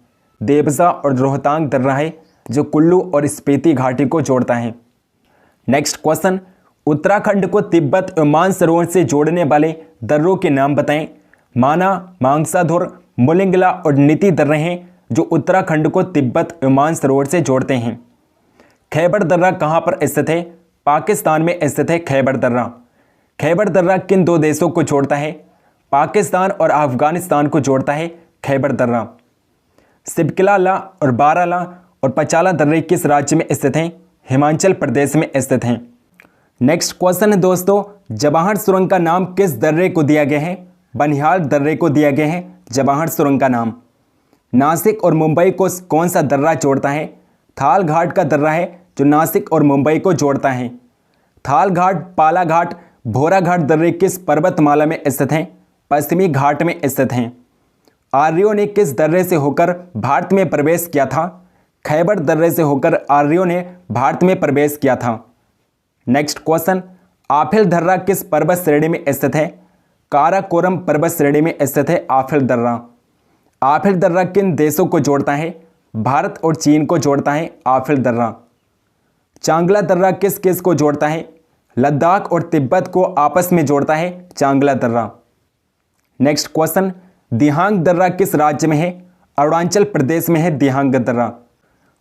देवजा और रोहतांग दर्रा है जो कुल्लू और स्पीति घाटी को जोड़ता है। नेक्स्ट क्वेश्चन, उत्तराखंड को तिब्बत एवं मानसरोवर से जोड़ने वाले दर्रों के नाम बताएं। माना, मांगसाधुर, मुलिंगला और नीति दर्रे हैं जो उत्तराखंड को तिब्बत एवं मानसरोवर से जोड़ते हैं। खैबर दर्रा कहाँ पर स्थित है? पाकिस्तान में स्थित है खैबर दर्रा। खैबर दर्रा किन दो देशों को जोड़ता है? पाकिस्तान और अफगानिस्तान को जोड़ता है खैबर दर्रा। सिबकिला और बाराला और पचाला दर्रे किस राज्य में स्थित हैं? हिमाचल प्रदेश में स्थित हैं। नेक्स्ट क्वेश्चन है दोस्तों, जवाहर सुरंग का नाम किस दर्रे को दिया गया है? बनिहाल दर्रे को दिया गया है जवाहर सुरंग का नाम। नासिक और मुंबई को कौन सा दर्रा जोड़ता है? थाल घाट का दर्रा है जो नासिक और मुंबई को जोड़ता है। थाल घाट, पाला घाट, भोरा घाट दर्रे किस पर्वतमाला में स्थित हैं? पश्चिमी घाट में स्थित हैं। आर्यों ने किस दर्रे से होकर भारत में प्रवेश किया था? खैबर दर्रे से होकर आर्यों ने भारत में प्रवेश किया था। नेक्स्ट क्वेश्चन, आफिल दर्रा किस पर्वत श्रेणी में स्थित है? काराकोरम पर्वत श्रेणी में स्थित है आफिल दर्रा। आफिल दर्रा किन देशों को जोड़ता है? भारत और चीन को जोड़ता है आफिल दर्रा। चांगला दर्रा किस किस को जोड़ता है? लद्दाख और तिब्बत को आपस में जोड़ता है चांगला दर्रा। नेक्स्ट क्वेश्चन, दिहांग दर्रा किस राज्य में है? अरुणाचल प्रदेश में है दिहांग दर्रा।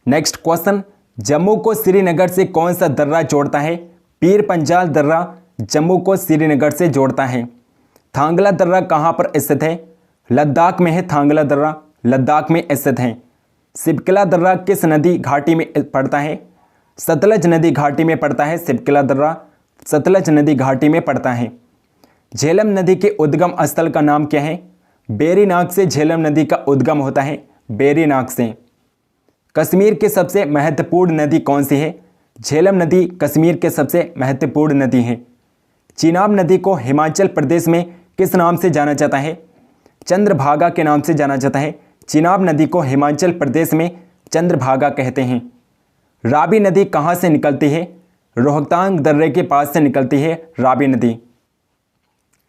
नेक्स्ट क्वेश्चन, जम्मू को श्रीनगर से कौन सा दर्रा जोड़ता है? पीर पंजाल दर्रा जम्मू को श्रीनगर से जोड़ता है। थांगला दर्रा कहाँ पर स्थित है? लद्दाख में है थांगला दर्रा, लद्दाख में स्थित है। सिबकिला दर्रा किस नदी घाटी में पड़ता है? सतलज नदी घाटी में पड़ता है सिबकिला दर्रा, सतलज नदी घाटी में पड़ता है। झेलम नदी के उद्गम स्थल का नाम क्या है? बेरीनाग से झेलम नदी का उद्गम होता है बेरीनाग से। कश्मीर की सबसे महत्वपूर्ण नदी कौन सी है? झेलम नदी कश्मीर के सबसे महत्वपूर्ण नदी है। चिनाब नदी को हिमाचल प्रदेश में किस नाम से जाना जाता है? चंद्रभागा के नाम से जाना जाता है। चिनाब नदी को हिमाचल प्रदेश में चंद्रभागा कहते हैं। रावी नदी कहाँ से निकलती है? रोहतांग दर्रे के पास से निकलती है रावी नदी।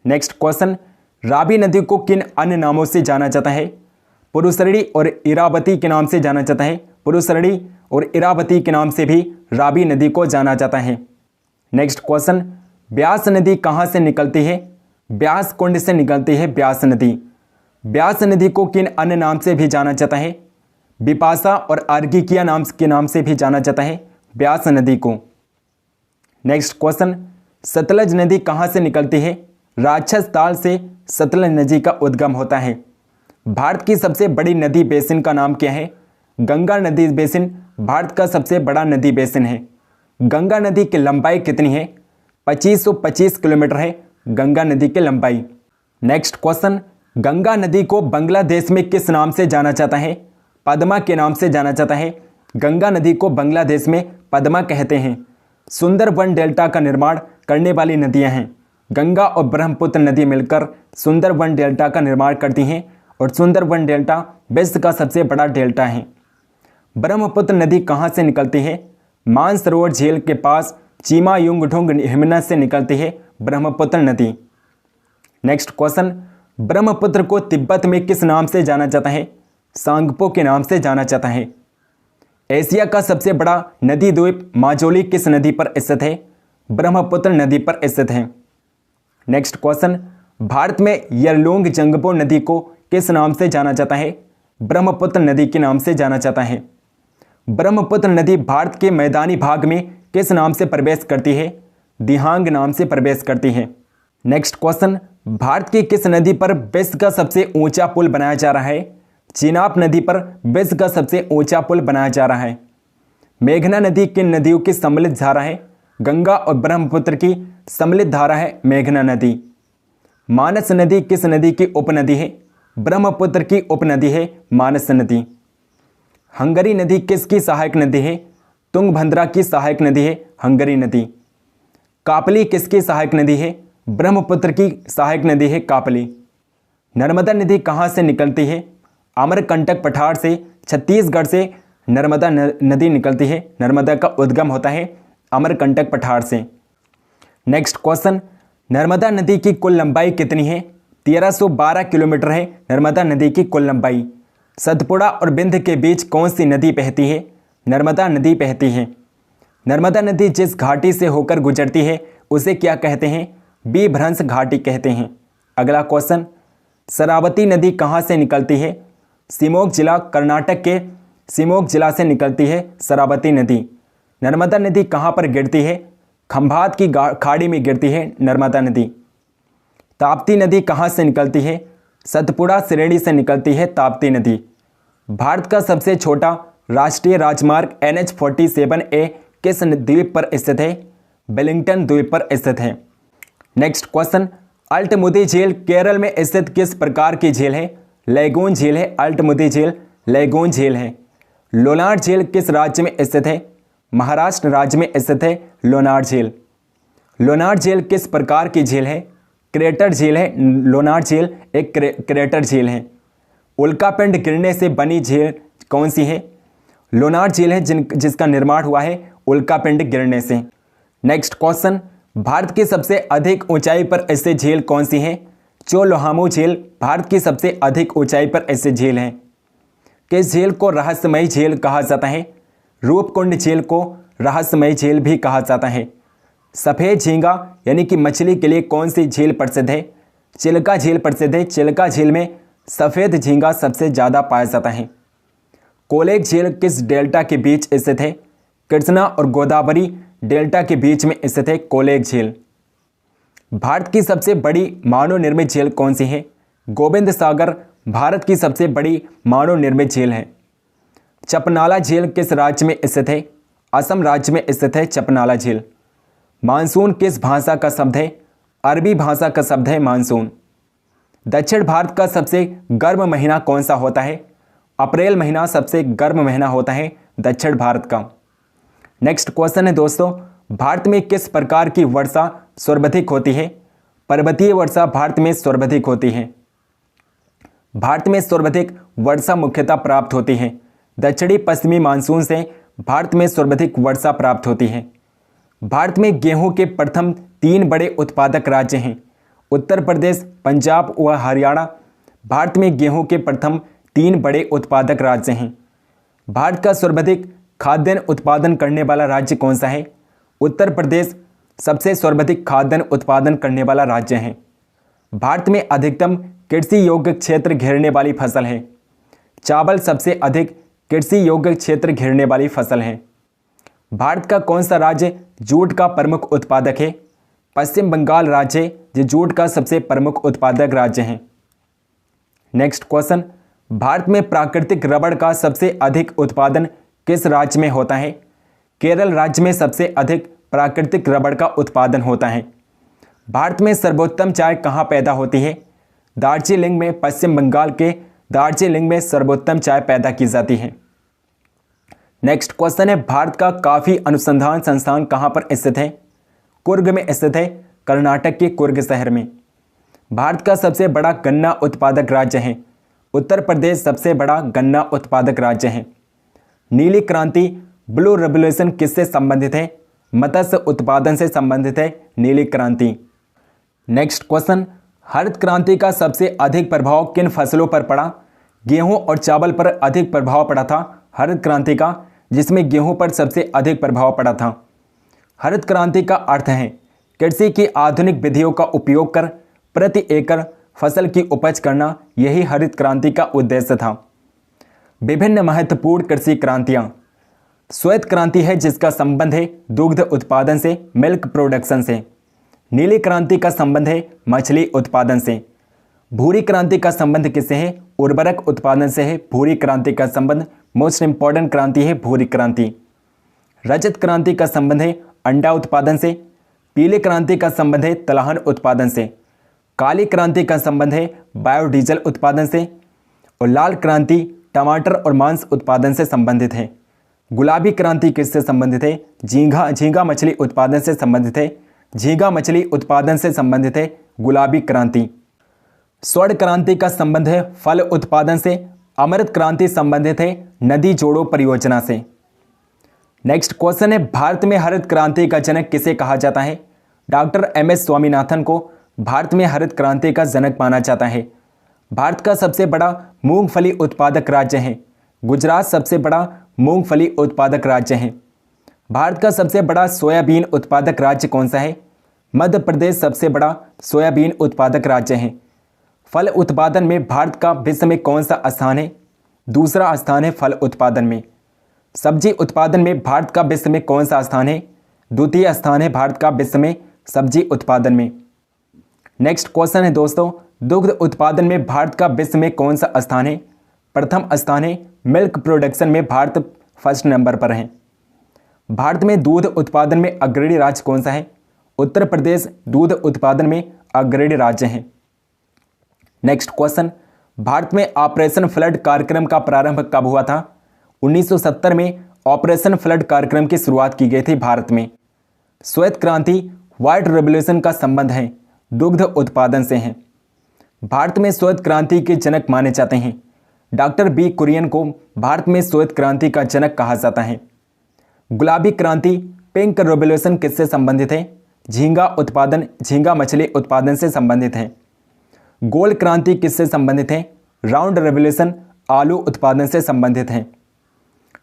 नेक्स्ट क्वेश्चन, रावी नदी को किन अन्य नामों से जाना जाता है? पुरुषरणी और इरावती के नाम से जाना जाता है। पुरुषरणी और इरावती के नाम से भी रावी नदी को जाना जाता है। नेक्स्ट क्वेश्चन, ब्यास नदी कहाँ से निकलती है? ब्यास कुंड से निकलती है ब्यास नदी। ब्यास नदी को किन अन्य नाम से भी जाना जाता है? बिपाशा और अर्घिकिया नाम के नाम से भी जाना जाता है ब्यास नदी को। नेक्स्ट क्वेश्चन, सतलज नदी कहाँ से निकलती है? राक्षस ताल से सतलज नदी का उद्गम होता है। भारत की सबसे बड़ी नदी बेसिन का नाम क्या है? गंगा नदी बेसिन भारत का सबसे बड़ा नदी बेसिन है। गंगा नदी की लंबाई कितनी है? 2525 किलोमीटर है गंगा नदी की लंबाई। नेक्स्ट क्वेश्चन, गंगा नदी को बांग्लादेश में किस नाम से जाना जाता है? पद्मा के नाम से जाना जाता है। गंगा नदी को बांग्लादेश में पद्मा कहते हैं। सुंदरबन डेल्टा का निर्माण करने वाली नदियां हैं। गंगा और ब्रह्मपुत्र नदी मिलकर सुंदरबन डेल्टा का निर्माण करती हैं और सुंदरबन डेल्टा विश्व का सबसे बड़ा डेल्टा है। ब्रह्मपुत्र नदी कहाँ से निकलती है? मानसरोवर झील के पास चीमा युंगढुंग हिमनद से निकलती है ब्रह्मपुत्र नदी। नेक्स्ट क्वेश्चन, ब्रह्मपुत्र को तिब्बत में किस नाम से जाना जाता है? सांगपो के नाम से जाना जाता है। एशिया का सबसे बड़ा नदी द्वीप माजुली किस नदी पर स्थित है? ब्रह्मपुत्र नदी पर स्थित है। नेक्स्ट क्वेश्चन, भारत में यरलुंग जंगबो नदी को किस नाम से जाना जाता है? ब्रह्मपुत्र नदी के नाम से जाना जाता है। ब्रह्मपुत्र नदी भारत के मैदानी भाग में किस नाम से प्रवेश करती है? दिहांग नाम से प्रवेश करती है। नेक्स्ट क्वेश्चन, भारत की किस नदी पर विश्व का सबसे ऊंचा पुल बनाया जा रहा है? चिनाब नदी पर विश्व का सबसे ऊंचा पुल बनाया जा रहा है। मेघना नदी किन नदियों की सम्मिलित धारा है? गंगा और ब्रह्मपुत्र की सम्मिलित धारा है मेघना नदी। मानस नदी किस नदी की उपनदी है? ब्रह्मपुत्र की उपनदी है मानस नदी। हंगरी नदी किसकी सहायक नदी है? तुंगभद्रा की सहायक नदी है हंगरी नदी। कापली किसकी सहायक नदी है? ब्रह्मपुत्र की सहायक नदी है कापली। नर्मदा नदी कहाँ से निकलती है? अमरकंटक पठार से, छत्तीसगढ़ से नर्मदा नदी निकलती है। नर्मदा का उद्गम होता है अमरकंटक पठार से। नेक्स्ट क्वेश्चन, नर्मदा नदी की कुल लंबाई कितनी है? 1312 किलोमीटर है नर्मदा नदी की कुल लंबाई। सतपुड़ा और बिंद के बीच कौन सी नदी बहती है? नर्मदा नदी बहती है। नर्मदा नदी जिस घाटी से होकर गुजरती है उसे क्या कहते हैं? बीभ्रंश घाटी कहते हैं। अगला क्वेश्चन, शरावती नदी कहाँ से निकलती है? शिमोग जिला, कर्नाटक के शिमोग जिला से निकलती है शरावती नदी। नर्मदा नदी कहाँ पर गिरती है? खंभात की खाड़ी में गिरती है नर्मदा नदी। ताप्ती नदी कहाँ से निकलती है? सतपुड़ा श्रेणी से निकलती है ताप्ती नदी। भारत का सबसे छोटा राष्ट्रीय राजमार्ग NH-47A किस द्वीप पर स्थित है? वेलिंगटन द्वीप पर स्थित है। नेक्स्ट क्वेश्चन, अल्टमुदी झील केरल में स्थित किस प्रकार की झील है? लैगून झील है अल्टमुदी झील, लैगून झील है। लोनार झील किस राज्य में स्थित है? महाराष्ट्र राज्य में स्थित है लोनार झील। लोनार झील किस प्रकार की झील है? क्रेटर झील है। लोनार झील एक क्रेटर झील है। उल्कापिंड गिरने से बनी झील कौन सी है? लोनार झील है जिसका निर्माण हुआ है उल्कापिंड गिरने से। नेक्स्ट क्वेश्चन, भारत की सबसे अधिक ऊंचाई पर स्थित झील कौन सी है? चोलोहामू झील भारत की सबसे अधिक ऊंचाई पर स्थित झील है। किस झील को रहस्यमयी झील कहा जाता है? रूपकुंड झील को रहस्यमयी झील भी कहा जाता है। सफ़ेद झींगा यानी कि मछली के लिए कौन सी झील प्रसिद्ध है? चिल्का झील प्रसिद्ध है। चिल्का झील में सफ़ेद झींगा सबसे ज़्यादा पाया जाता है। कोलेक झील किस डेल्टा के बीच स्थित है? कृष्णा और गोदावरी डेल्टा के बीच में स्थित है कोलेक झील। भारत की सबसे बड़ी मानव निर्मित झील कौन सी है? गोविंद सागर भारत की सबसे बड़ी मानव निर्मित झील है। चपनाला झील किस राज्य में स्थित है? असम राज्य में स्थित है चपनाला झील। मानसून किस भाषा का शब्द है? अरबी भाषा का शब्द है मानसून। दक्षिण भारत का सबसे गर्म महीना कौन सा होता है? अप्रैल महीना सबसे गर्म महीना होता है दक्षिण भारत का। नेक्स्ट क्वेश्चन है दोस्तों, भारत में किस प्रकार की वर्षा सर्वाधिक होती है? पर्वतीय वर्षा भारत में सर्वाधिक होती है। भारत में सर्वाधिक वर्षा मुख्यतः प्राप्त होती है दक्षिणी पश्चिमी मानसून से। भारत में सर्वाधिक वर्षा प्राप्त होती है। भारत में गेहूं के प्रथम 3 बड़े उत्पादक राज्य हैं। उत्तर प्रदेश, पंजाब व हरियाणा भारत में गेहूं के प्रथम 3 बड़े उत्पादक राज्य हैं। भारत का सर्वाधिक खाद्यान्न उत्पादन करने वाला राज्य कौन सा है? उत्तर प्रदेश सबसे सर्वाधिक खाद्यान्न उत्पादन करने वाला राज्य है। भारत में अधिकतम कृषि योग्य क्षेत्र घेरने वाली फसल है। चावल सबसे अधिक कृषि योग्य क्षेत्र घेरने वाली फसल है। भारत का कौन सा राज्य जूट का प्रमुख उत्पादक है? पश्चिम बंगाल राज्य जो जूट का सबसे प्रमुख उत्पादक राज्य है। नेक्स्ट क्वेश्चन, भारत में प्राकृतिक रबड़ का सबसे अधिक उत्पादन किस राज्य में होता है? केरल राज्य में सबसे अधिक प्राकृतिक रबड़ का उत्पादन होता है। भारत में सर्वोत्तम चाय कहाँ पैदा होती है? दार्जिलिंग में। पश्चिम बंगाल के दार्जिलिंग में सर्वोत्तम चाय पैदा की जाती है। नेक्स्ट क्वेश्चन है, भारत का काफी अनुसंधान संस्थान कहाँ पर स्थित है? कुर्ग में स्थित है, कर्नाटक के कुर्ग शहर में। भारत का सबसे बड़ा गन्ना उत्पादक राज्य है। उत्तर प्रदेश सबसे बड़ा गन्ना उत्पादक राज्य है। नीली क्रांति ब्लू रेवोल्यूशन किससे संबंधित है? मत्स्य उत्पादन से संबंधित है नीली क्रांति। नेक्स्ट क्वेश्चन, हरित क्रांति का सबसे अधिक प्रभाव किन फसलों पर पड़ा? गेहूं और चावल पर अधिक प्रभाव पड़ा था हरित क्रांति का, जिसमें गेहूं पर सबसे अधिक प्रभाव पड़ा था। हरित क्रांति का अर्थ है कृषि की आधुनिक विधियों का उपयोग कर प्रति एकड़ फसल की उपज करना। यही हरित क्रांति का उद्देश्य था। विभिन्न महत्वपूर्ण कृषि क्रांतियां। श्वेत क्रांति है जिसका संबंध है दुग्ध उत्पादन से, मिल्क प्रोडक्शन से। नीली क्रांति का संबंध है मछली उत्पादन से। भूरी क्रांति का संबंध किससे है? उर्वरक उत्पादन से है। भूरी क्रांति का संबंध मोस्ट इंपॉर्टेंट क्रांति है भूरी क्रांति। रजत क्रांति का संबंध है अंडा उत्पादन से। पीले क्रांति का संबंध है तिलहन उत्पादन से। काली क्रांति का संबंध है बायोडीजल उत्पादन से और लाल क्रांति टमाटर और मांस उत्पादन से संबंधित है। गुलाबी क्रांति किससे संबंधित है? झींगा मछली उत्पादन से संबंधित है। झींगा मछली उत्पादन से संबंधित है गुलाबी क्रांति। स्वर्ण क्रांति का संबंध है फल उत्पादन से। अमृत क्रांति संबंधित है नदी जोड़ो परियोजना से। नेक्स्ट क्वेश्चन है, भारत में हरित क्रांति का जनक किसे कहा जाता है? Doctor MS. स्वामीनाथन को भारत में हरित क्रांति का जनक माना जाता है। भारत का सबसे बड़ा मूंगफली उत्पादक राज्य है। गुजरात सबसे बड़ा मूंगफली उत्पादक राज्य है। भारत का सबसे बड़ा सोयाबीन उत्पादक राज्य कौन सा है? मध्य प्रदेश सबसे बड़ा सोयाबीन उत्पादक राज्य है। फल उत्पादन में भारत का विश्व में कौन सा स्थान है? दूसरा स्थान है फल उत्पादन में। सब्जी उत्पादन में भारत का विश्व में कौन सा स्थान है? द्वितीय स्थान है भारत का विश्व में सब्जी उत्पादन में। नेक्स्ट क्वेश्चन है दोस्तों, दुग्ध उत्पादन में भारत का विश्व में कौन सा स्थान है? प्रथम स्थान है। मिल्क प्रोडक्शन में भारत फर्स्ट नंबर पर है। भारत में दूध उत्पादन में अग्रणी राज्य कौन सा है? उत्तर प्रदेश दूध उत्पादन में अग्रणी राज्य है। नेक्स्ट क्वेश्चन, भारत में ऑपरेशन फ्लड कार्यक्रम का प्रारंभ कब हुआ था? 1970 में ऑपरेशन फ्लड कार्यक्रम की शुरुआत की गई थी भारत में। श्वेत क्रांति व्हाइट रेवोल्यूशन का संबंध है दुग्ध उत्पादन से है। भारत में श्वेत क्रांति के जनक माने जाते हैं। डॉक्टर बी कुरियन को भारत में श्वेत क्रांति का जनक कहा जाता है। गुलाबी क्रांति पिंक रेवोल्यूशन किससे संबंधित है? झींगा मछली उत्पादन से संबंधित है। गोल्ड क्रांति किससे संबंधित है? राउंड रेवोल्यूशन आलू उत्पादन से संबंधित है।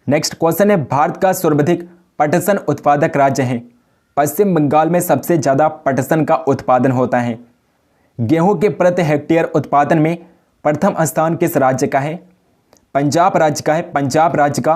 नेक्स्ट क्वेश्चन है, भारत का सर्वाधिक पटसन उत्पादक राज्य है। पश्चिम बंगाल में सबसे ज़्यादा पटसन का उत्पादन होता है। गेहूं के प्रति हेक्टेयर उत्पादन में प्रथम स्थान किस राज्य का है? पंजाब राज्य का है। पंजाब राज्य का